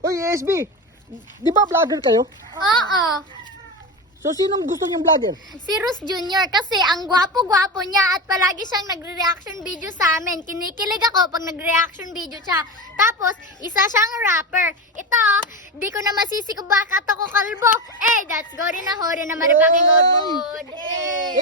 Uy, SB, di ba vlogger kayo? Oo. So, sinong gusto niyong vlogger? Si Rus Jr. kasi ang gwapo-gwapo niya at palagi siyang nagre-reaction video sa amin. Kinikilig ako pag nagre-reaction video siya. Tapos, isa siyang rapper. Ito, di ko na masisi kung bakit ako kalbo. That's good na hori na maripaking good.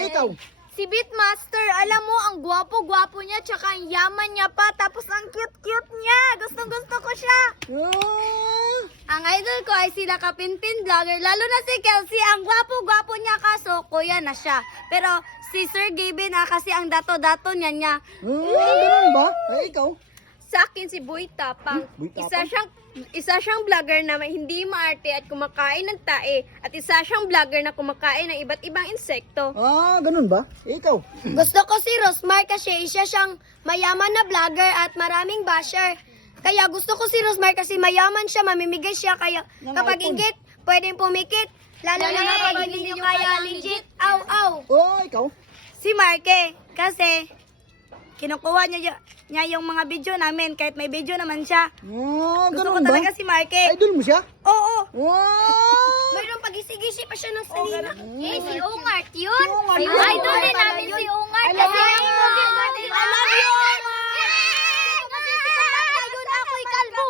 Ikaw? Si Beatmaster, alam mo, ang gwapo-gwapo niya, tsaka ang yaman niya pa, tapos ang cute-cute niya. Gustong-gusto ko siya. Ah, Ang idol ko ay sila Kapinpin Vlogger, lalo na si Kelsey. Ang gwapo-gwapo niya, kaso kuya na siya. Pero si Sir Gabe na kasi ang dato-dato niya. ganun ba? Ay, ikaw? Sa akin si Boy Tapang. Boy Tapang? Isa siyang vlogger na hindi maarte at kumakain ng tae. At isa siyang vlogger na kumakain ng iba't ibang insekto. Ah, ganun ba? Ikaw? Gusto ko si Rosmar kasi isa siyang mayaman na vlogger at maraming basher. Kaya gusto ko si Rosmar kasi mayaman siya, mamimigay siya. Kaya Ng kapag iPhone. ingit, pwedeng pumikit. Lalo na kapag hindi nyo kaya legit. Aw. Oh, ikaw? Si Marke, kasi kinukuha niya yung mga video namin kahit may video naman siya. Ah, Gusto ko ganun ba? talaga si Marke. Idol mo siya? Oo. Wow! Mayroong pagisi-gisi pa siya ng salina. Si Mm. Ungart yun. Si Ungart. Idol din namin si Ungart. I love Kasi you, ang Ungart. I love you, Ungart. Yun, ako'y kalbo.